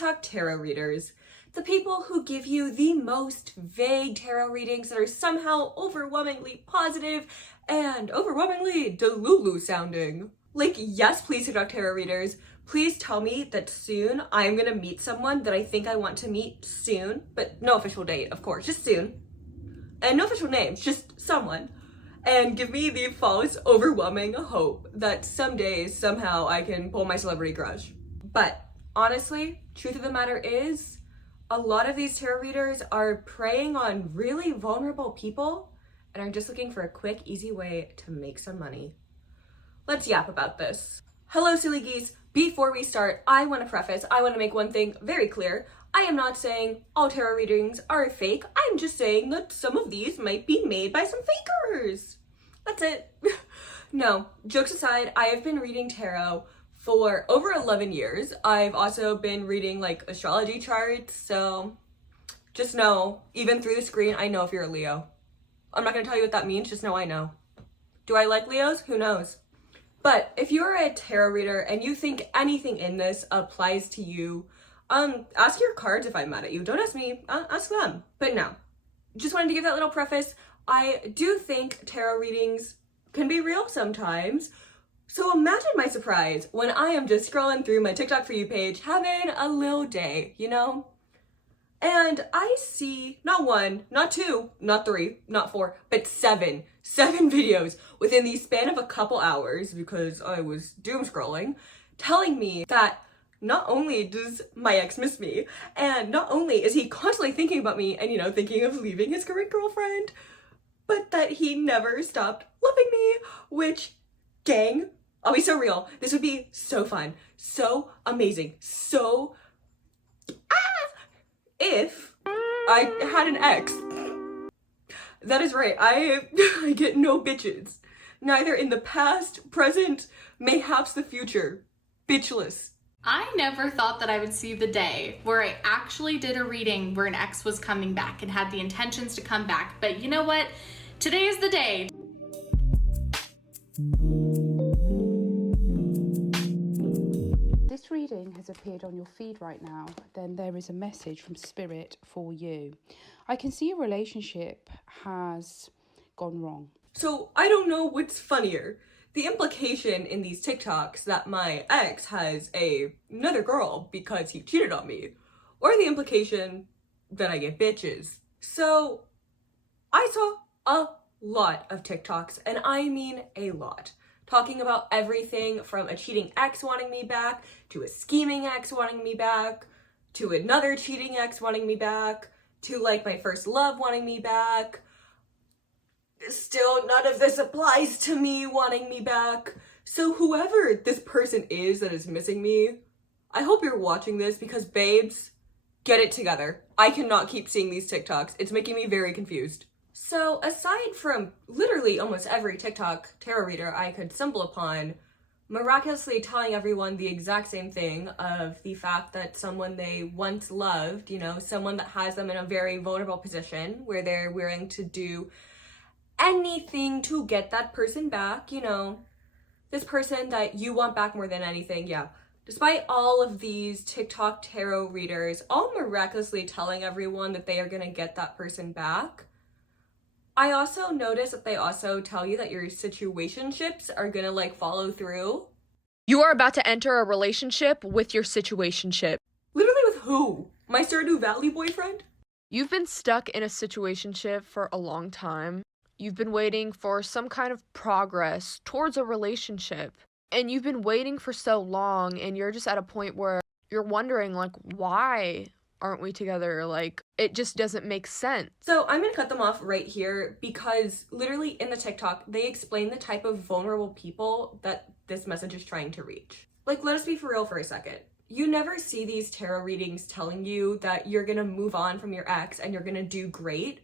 TikTok tarot readers. The people who give you the most vague tarot readings that are somehow overwhelmingly positive and overwhelmingly delulu sounding. Like, yes, please, TikTok tarot readers, please tell me that soon I'm gonna meet someone that I think I want to meet soon, but no official date, of course, just soon. And no official names, just someone. And give me the false, overwhelming hope that someday, somehow, I can pull my celebrity crush. But honestly, truth of the matter is, a lot of these tarot readers are preying on really vulnerable people and are just looking for a quick, easy way to make some money. Let's yap about this. Hello, silly geese. Before we start, I want to make one thing very clear. I am not saying all tarot readings are fake. I'm just saying that some of these might be made by some fakers. That's it. No, jokes aside, I have been reading tarot for over 11 years. I've also been reading like astrology charts, so just know, even through the screen, I know if you're a Leo. I'm not gonna tell you what that means, just know I know. Do I like Leos? Who knows? But if you're a tarot reader and you think anything in this applies to you, ask your cards if I'm mad at you. Don't ask me, ask them. But no, just wanted to give that little preface. I do think tarot readings can be real sometimes. So imagine my surprise when I am just scrolling through my TikTok For You page, having a little day, you know? And I see not one, not two, not three, not four, but seven videos within the span of a couple hours, because I was doom scrolling, telling me that not only does my ex miss me, and not only is he constantly thinking about me and, you know, thinking of leaving his current girlfriend, but that he never stopped loving me, which, gang, I'll be so real. This would be so fun, so amazing, so if I had an ex. That is right, I get no bitches. Neither in the past, present, mayhaps the future. Bitchless. I never thought that I would see the day where I actually did a reading where an ex was coming back and had the intentions to come back. But you know what? Today is the day. This reading has appeared on your feed right now, then there is a message from Spirit for you. I can see a relationship has gone wrong. So I don't know what's funnier. The implication in these TikToks that my ex has another girl because he cheated on me, or the implication that I get bitches. So I saw a lot of TikToks, and I mean a lot, talking about everything from a cheating ex wanting me back, to a scheming ex wanting me back, to another cheating ex wanting me back, to like my first love wanting me back. Still, none of this applies to me wanting me back. So whoever this person is that is missing me, I hope you're watching this, because babes, get it together. I cannot keep seeing these TikToks. It's making me very confused. So aside from literally almost every TikTok tarot reader I could stumble upon, miraculously telling everyone the exact same thing of the fact that someone they once loved, you know, someone that has them in a very vulnerable position where they're willing to do anything to get that person back, you know, this person that you want back more than anything, yeah. Despite all of these TikTok tarot readers all miraculously telling everyone that they are gonna get that person back, I also notice that they also tell you that your situationships are gonna like follow through. You are about to enter a relationship with your situationship. Literally with who? My Stardew Valley boyfriend? You've been stuck in a situationship for a long time. You've been waiting for some kind of progress towards a relationship. And you've been waiting for so long, and you're just at a point where you're wondering, like, why aren't we together? Like, it just doesn't make sense. So I'm gonna cut them off right here, because literally in the TikTok, they explain the type of vulnerable people that this message is trying to reach. Like, let us be for real for a second. You never see these tarot readings telling you that you're gonna move on from your ex and you're gonna do great.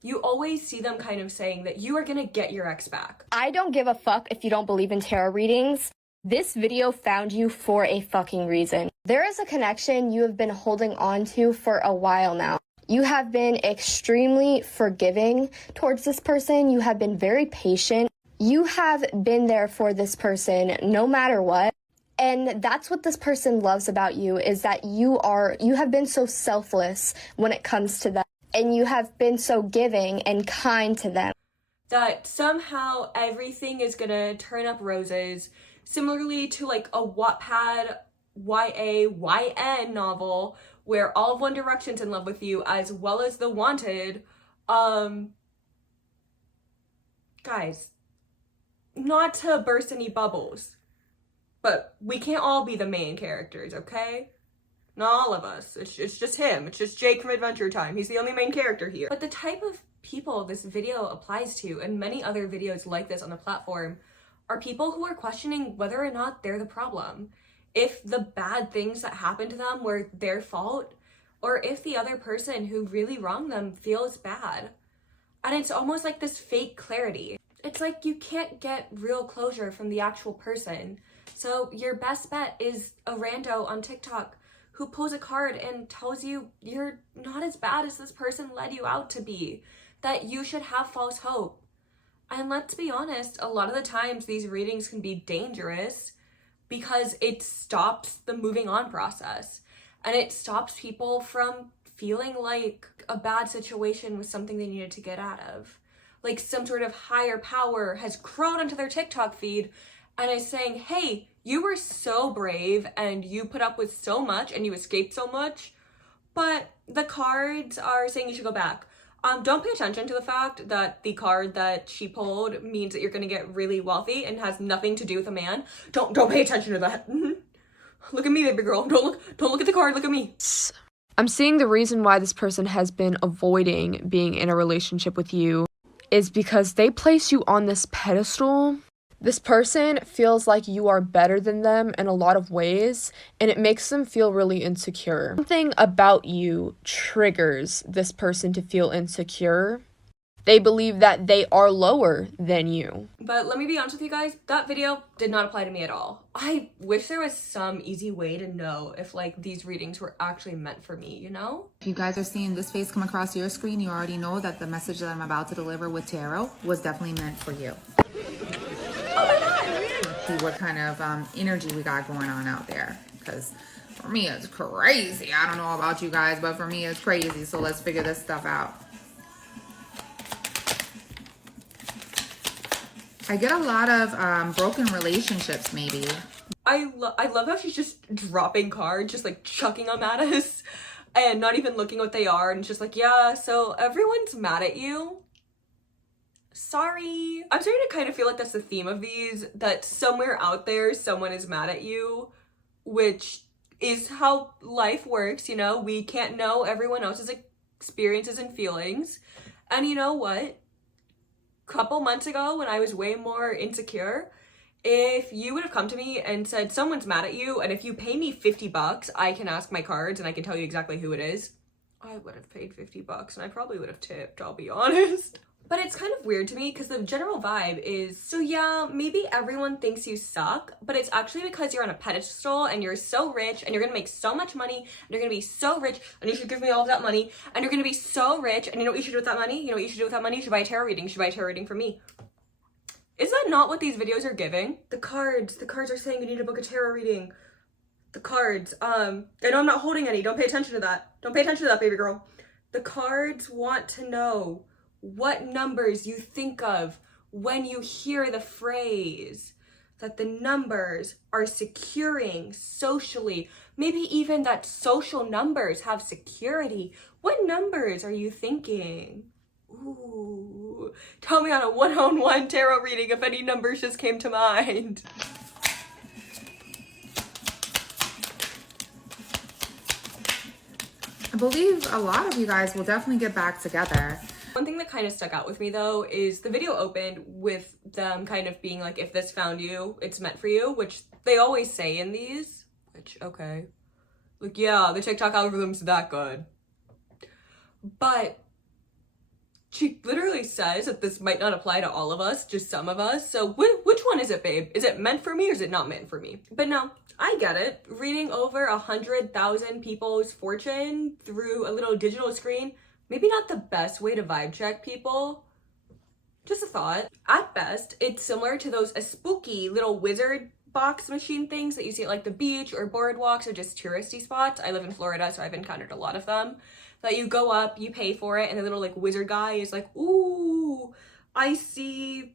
You always see them kind of saying that you are gonna get your ex back. I don't give a fuck if you don't believe in tarot readings. This video found you for a fucking reason. There is a connection you have been holding on to for a while now. You have been extremely forgiving towards this person. You have been very patient. You have been there for this person no matter what. And that's what this person loves about you, is that you have been so selfless when it comes to them, and you have been so giving and kind to them. That somehow everything is gonna turn up roses, similarly to like a Wattpad YA novel where all of One Direction's in love with you, as well as The Wanted. Guys, not to burst any bubbles, but we can't all be the main characters, okay? Not all of us. It's just him. It's just Jake from Adventure Time. He's the only main character here. But the type of people this video applies to, and many other videos like this on the platform, are people who are questioning whether or not they're the problem. If the bad things that happened to them were their fault, or if the other person who really wronged them feels bad. And it's almost like this fake clarity. It's like you can't get real closure from the actual person. So your best bet is a rando on TikTok who pulls a card and tells you you're not as bad as this person led you out to be, that you should have false hope. And let's be honest, a lot of the times these readings can be dangerous because it stops the moving on process, and it stops people from feeling like a bad situation was something they needed to get out of. Like some sort of higher power has crawled into their TikTok feed and is saying, hey, you were so brave and you put up with so much and you escaped so much, but the cards are saying you should go back. Don't pay attention to the fact that the card that she pulled means that you're gonna get really wealthy and has nothing to do with a man. Don't pay attention to that. Look at me, baby girl. Don't look at the card, look at me. I'm seeing the reason why this person has been avoiding being in a relationship with you is because they place you on this pedestal. This person feels like you are better than them in a lot of ways, and it makes them feel really insecure. Something about you triggers this person to feel insecure. They believe that they are lower than you. But let me be honest with you guys, that video did not apply to me at all. I wish there was some easy way to know if like these readings were actually meant for me, you know? If you guys are seeing this face come across your screen, you already know that the message that I'm about to deliver with tarot was definitely meant for you. See what kind of energy we got going on out there, because for me it's crazy. I don't know about you guys, but for me it's crazy. So let's figure this stuff out. I get a lot of broken relationships, maybe. I love how she's just dropping cards, just like chucking them at us and not even looking what they are, and it's just like, yeah, so everyone's mad at you. Sorry. I'm starting to kind of feel like that's the theme of these, that somewhere out there someone is mad at you, which is how life works, you know? We can't know everyone else's experiences and feelings. And you know what? Couple months ago when I was way more insecure, if you would have come to me and said someone's mad at you and if you pay me $50 I can ask my cards and I can tell you exactly who it is, I would have paid $50 and I probably would have tipped, I'll be honest. But it's kind of weird to me because the general vibe is, so yeah, maybe everyone thinks you suck, but it's actually because you're on a pedestal and you're so rich and you're gonna make so much money and you're gonna be so rich and you should give me all of that money and you're gonna be so rich and you know what you should do with that money? You know what you should do with that money? You should buy a tarot reading. You should buy a tarot reading for me. Is that not what these videos are giving? The cards are saying you need to book a tarot reading. The cards, I know I'm not holding any. Don't pay attention to that. Don't pay attention to that, baby girl. The cards want to know what numbers you think of when you hear the phrase, that the numbers are securing socially, maybe even that social numbers have security. What numbers are you thinking? Ooh, tell me on a one-on-one tarot reading if any numbers just came to mind. I believe a lot of you guys will definitely get back together. One thing that kind of stuck out with me though is the video opened with them kind of being like, if this found you, it's meant for you, which they always say in these, which, okay. Like, yeah, the TikTok algorithm's that good. But she literally says that this might not apply to all of us, just some of us. So which one is it, babe? Is it meant for me or is it not meant for me? But no, I get it. Reading over 100,000 people's fortune through a little digital screen, maybe not the best way to vibe check people. Just a thought. At best, it's similar to those spooky little wizard box machine things that you see at like the beach or boardwalks or just touristy spots. I live in Florida, so I've encountered a lot of them. That you go up, you pay for it, and the little like wizard guy is like, ooh, I see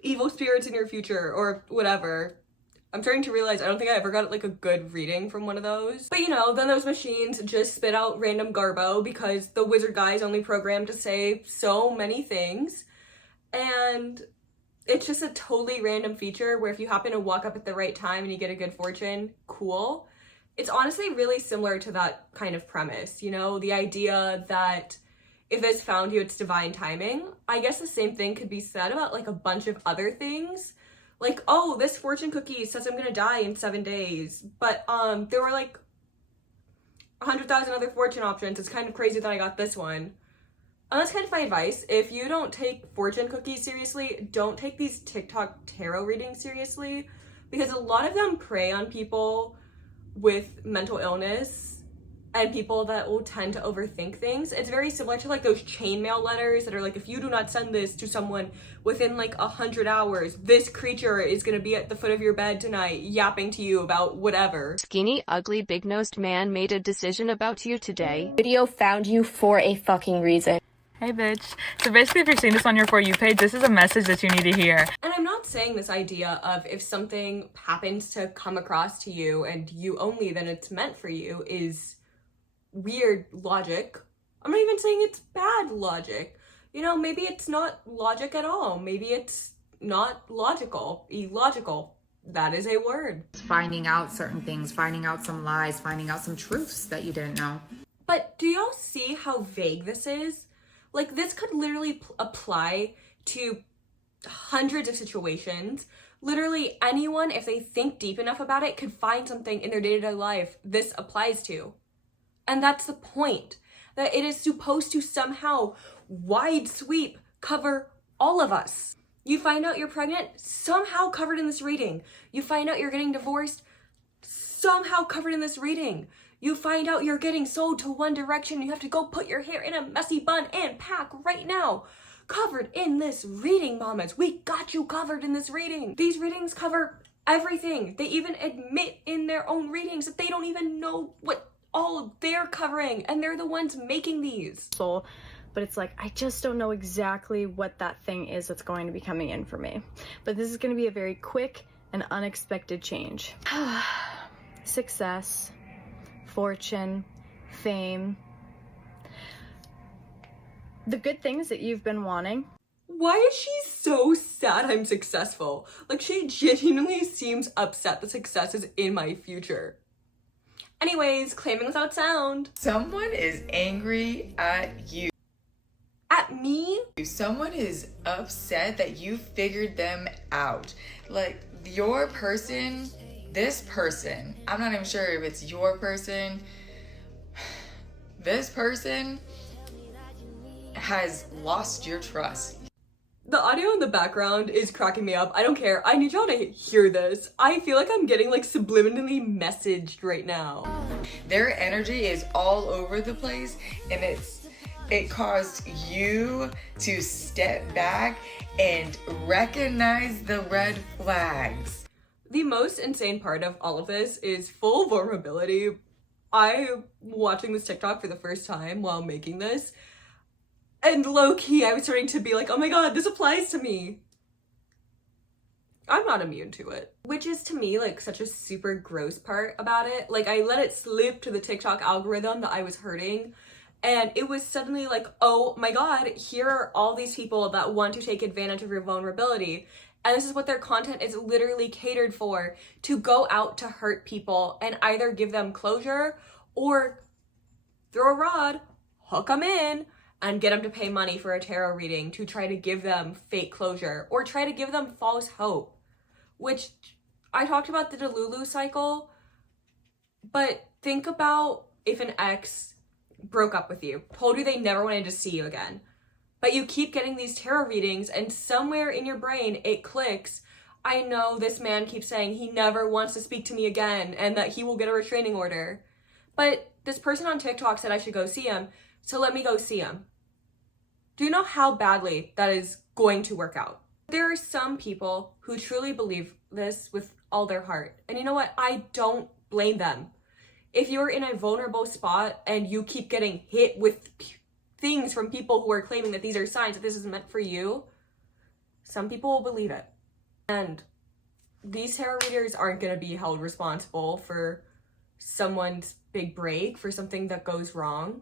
evil spirits in your future or whatever. I'm starting to realize I don't think I ever got like a good reading from one of those. But you know, then those machines just spit out random garbo because the wizard guy is only programmed to say so many things. And it's just a totally random feature where if you happen to walk up at the right time and you get a good fortune, cool. It's honestly really similar to that kind of premise, you know, the idea that if this found you, it's divine timing. I guess the same thing could be said about like a bunch of other things. Like, oh, this fortune cookie says I'm gonna die in 7 days, but there were like 100,000 other fortune options. It's kind of crazy that I got this one. And that's kind of my advice. If you don't take fortune cookies seriously, don't take these TikTok tarot readings seriously, because a lot of them prey on people with mental illness and people that will tend to overthink things. It's very similar to like those chainmail letters that are like, if you do not send this to someone within like 100 hours, this creature is gonna be at the foot of your bed tonight yapping to you about whatever. Skinny, ugly, big-nosed man made a decision about you today. Video found you for a fucking reason. Hey bitch. So basically if you're seeing this on your For You page, this is a message that you need to hear. And I'm not saying this idea of if something happens to come across to you and you only, then it's meant for you is weird logic. I'm not even saying it's bad logic. You know, maybe it's not logic at all. Maybe it's not logical, illogical. That is a word. Finding out certain things, finding out some lies, finding out some truths that you didn't know. But do y'all see how vague this is? Like, this could literally apply to hundreds of situations. Literally anyone, if they think deep enough about it, could find something in their day-to-day life this applies to. And that's the point. That it is supposed to somehow wide sweep cover all of us. You find out you're pregnant, somehow covered in this reading. You find out you're getting divorced, somehow covered in this reading. You find out you're getting sold to One Direction, you have to go put your hair in a messy bun and pack right now. Covered in this reading, mamas. We got you covered in this reading. These readings cover everything. They even admit in their own readings that they don't even know what all they're covering, and they're the ones making these. But it's like, I just don't know exactly what that thing is that's going to be coming in for me. But this is going to be a very quick and unexpected change. Success, fortune, fame, the good things that you've been wanting. Why is she so sad I'm successful? Like, she genuinely seems upset that success is in my future. Anyways, claiming without sound. Someone is angry at you. At me? Someone is upset that you figured them out. Like, your person, this person, I'm not even sure if it's your person. This person has lost your trust. The audio in the background is cracking me up. I don't care. I need y'all to hear this. I feel like I'm getting like subliminally messaged right now. Their energy is all over the place, and it caused you to step back and recognize the red flags. The most insane part of all of this is full vulnerability. I'm watching this TikTok for the first time while making this, and low-key I was starting to be like, oh my god, this applies to me. I'm not immune to it. Which is to me like such a super gross part about it. Like, I let it slip to the TikTok algorithm that I was hurting, and it was suddenly like, oh my god, here are all these people that want to take advantage of your vulnerability. And this is what their content is literally catered for, to go out to hurt people and either give them closure or throw a rod, hook them in, and get them to pay money for a tarot reading to try to give them fake closure or try to give them false hope. Which, I talked about the Delulu cycle, but think about if an ex broke up with you, told you they never wanted to see you again, but you keep getting these tarot readings and somewhere in your brain it clicks, I know this man keeps saying he never wants to speak to me again and that he will get a restraining order. But this person on TikTok said I should go see him, so let me go see him. Do you know how badly that is going to work out? There are some people who truly believe this with all their heart. And you know what? I don't blame them. If you're in a vulnerable spot and you keep getting hit with things from people who are claiming that these are signs that this is meant for you, some people will believe it. And these tarot readers aren't going to be held responsible for someone's big break, for something that goes wrong.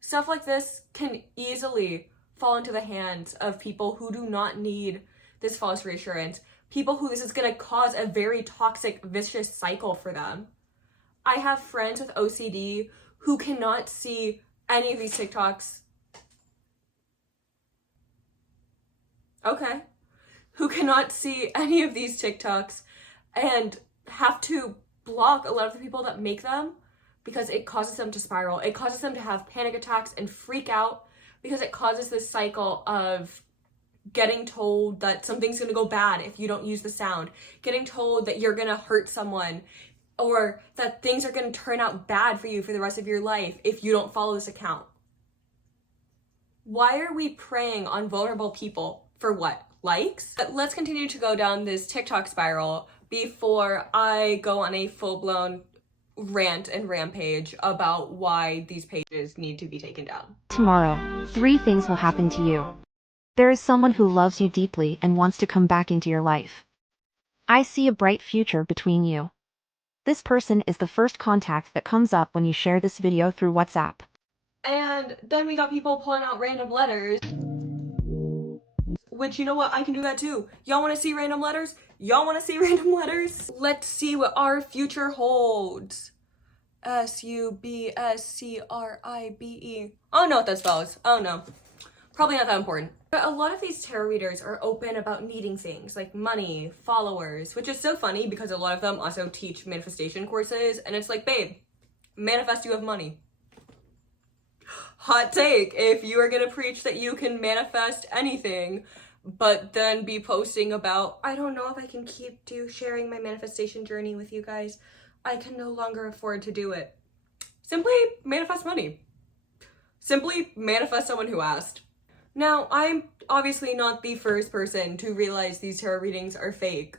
Stuff like this can easily fall into the hands of people who do not need this false reassurance, people who this is going to cause a very toxic, vicious cycle for them. I have friends with OCD who cannot see any of these TikToks. Okay. Who cannot see any of these TikToks and have to block a lot of the people that make them because it causes them to spiral. It causes them to have panic attacks and freak out because it causes this cycle of getting told that something's going to go bad if you don't use the sound, getting told that you're going to hurt someone, or that things are going to turn out bad for you for the rest of your life if you don't follow this account. Why are we preying on vulnerable people? For what? Likes? But let's continue to go down this TikTok spiral before I go on a full-blown rant and rampage about why these pages need to be taken down. Tomorrow, 3 things will happen to you. There is someone who loves you deeply and wants to come back into your life. I see a bright future between you. This person is the first contact that comes up when you share this video through WhatsApp. And then we got people pulling out random letters. Which, you know what? I can do that too. Y'all want to see random letters? Y'all want to see random letters? Let's see what our future holds. SUBSCRIBE. I don't know what that spells. Oh no. Probably not that important. But a lot of these tarot readers are open about needing things like money, followers, which is so funny because a lot of them also teach manifestation courses, and it's like, babe, manifest you have money. Hot take, if you are gonna preach that you can manifest anything, but then be posting about, I don't know if I can keep sharing my manifestation journey with you guys. I can no longer afford to do it. Simply manifest money. Simply manifest someone who asked. Now, I'm obviously not the first person to realize these tarot readings are fake.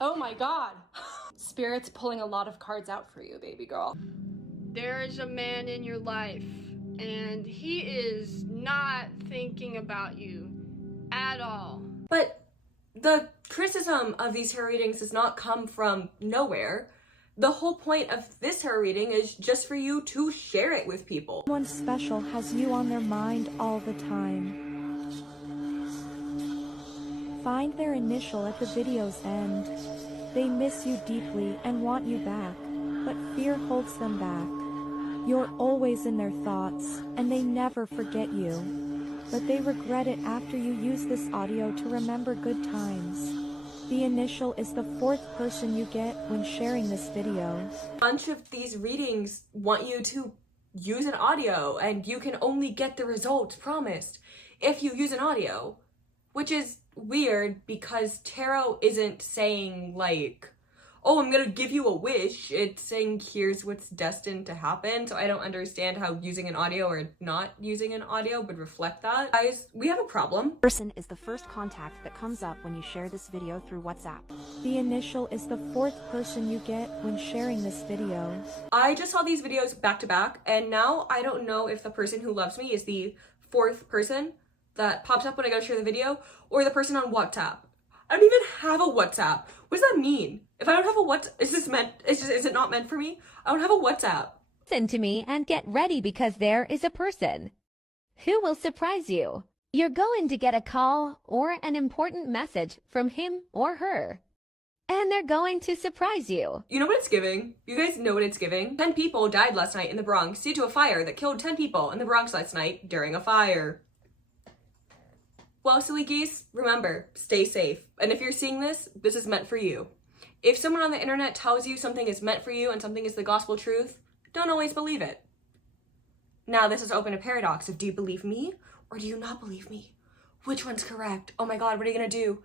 Oh my god. Spirit's pulling a lot of cards out for you, baby girl. There is a man in your life, and he is not thinking about you at all. But the criticism of these tarot readings does not come from nowhere. The whole point of this tarot reading is just for you to share it with people. Someone special has you on their mind all the time. Find their initial at the video's end. They miss you deeply and want you back, but fear holds them back. You're always in their thoughts, and they never forget you. But they regret it after you use this audio to remember good times. The initial is the 4th person you get when sharing this video. A bunch of these readings want you to use an audio, and you can only get the results promised if you use an audio, which is weird because tarot isn't saying like, oh, I'm gonna give you a wish. It's saying here's what's destined to happen. So I don't understand how using an audio or not using an audio would reflect that. Guys, we have a problem. Person is the first contact that comes up when you share this video through WhatsApp. The initial is the 4th person you get when sharing this video. I just saw these videos back to back, and now I don't know if the person who loves me is the 4th person that pops up when I go to share the video, or the person on WhatsApp. I don't even have a WhatsApp. What does that mean? If I don't have a WhatsApp, is it not meant for me? I don't have a WhatsApp. Listen to me and get ready because there is a person who will surprise you. You're going to get a call or an important message from him or her, and they're going to surprise you. You know what it's giving? You guys know what it's giving? 10 people died last night in the Bronx due to a fire that killed 10 people in the Bronx last night during a fire. Well, silly geese, remember, stay safe. And if you're seeing this, this is meant for you. If someone on the internet tells you something is meant for you and something is the gospel truth, don't always believe it. Now, this is open to paradox of, do you believe me or do you not believe me? Which one's correct? Oh my god, what are you gonna do?